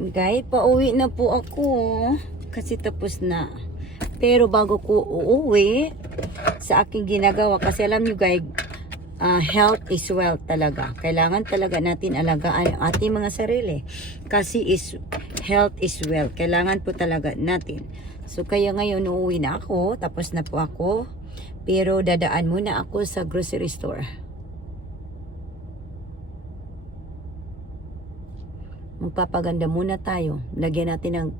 Guys, pauwi na po ako. Kasi tapos na. Pero bago ko uuwi sa aking ginagawa, kasi alam nyo guys, health is wealth talaga. Kailangan talaga natin alagaan ang ating mga sarili. Kasi health is wealth. Kailangan po talaga natin. So kaya ngayon uuwi na ako. Tapos na po ako. Pero dadaan muna ako sa grocery store. Magpapaganda muna tayo. Lagyan natin ng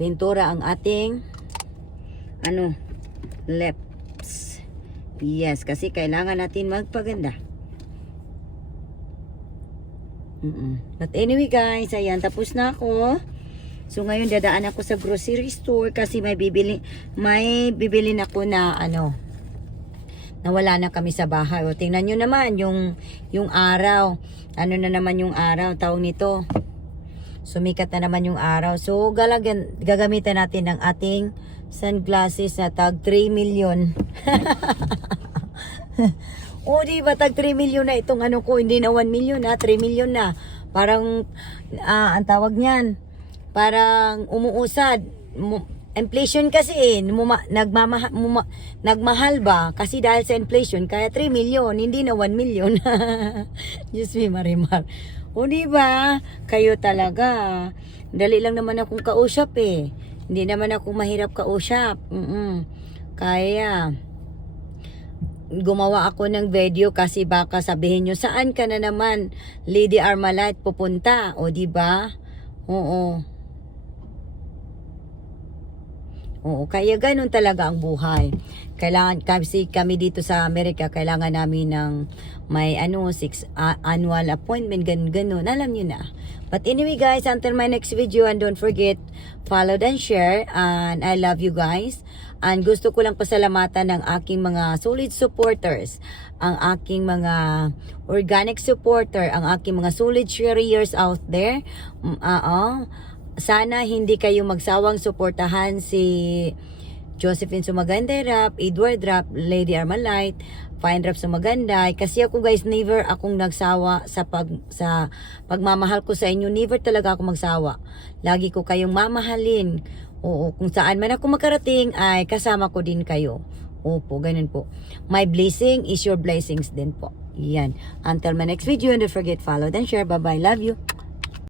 pintura ang ating lips. Yes, kasi kailangan natin magpaganda. But anyway guys, ayan, tapos na ako. So ngayon dadaan ako sa grocery store kasi may bibili ako na nawala na kami sa bahay. O tingnan nyo naman yung araw. Ano na naman yung araw, tawag nito. Sumikat na naman yung araw. So, gagamitan natin ng ating sunglasses na tag 3 million. O, diba? Tag 3 million na itong ko. Hindi na 1 million na. 3 million na. Parang, ang tawag niyan. Parang umuusad. Inflation kasi nagmahal ba? Kasi dahil sa inflation, kaya 3 million. Hindi na 1 million. Diyos me, Marimar. O diba, kayo talaga. Dali lang naman akong kausap eh. Hindi naman ako mahirap kausap. Kaya, gumawa ako ng video kasi baka sabihin nyo, saan ka na naman, Lady Armalite, pupunta? O diba? Oo, kaya ganun talaga ang buhay. Kailangan, kasi kami dito sa Amerika, kailangan namin ng may 6 annual appointment, ganun. Alam nyo na. But anyway guys, until my next video, and don't forget, follow and share. And I love you guys. And gusto ko lang pasalamatan ng aking mga solid supporters, ang aking mga organic supporter, ang aking mga solid sharers out there. Sana hindi kayo magsawang suportahan si Josephine Sumaganda Rap, Edward Rap, Lady Armalite, Fine Rap Sumaganda. Kasi ako guys, never akong nagsawa sa pagmamahal ko sa inyo. Never talaga ako magsawa. Lagi ko kayong mamahalin. Oo, kung saan man ako makarating ay kasama ko din kayo. Opo, ganun po. My blessing is your blessings din po. Yan. Until my next video, and don't forget, follow and share. Bye-bye. Love you.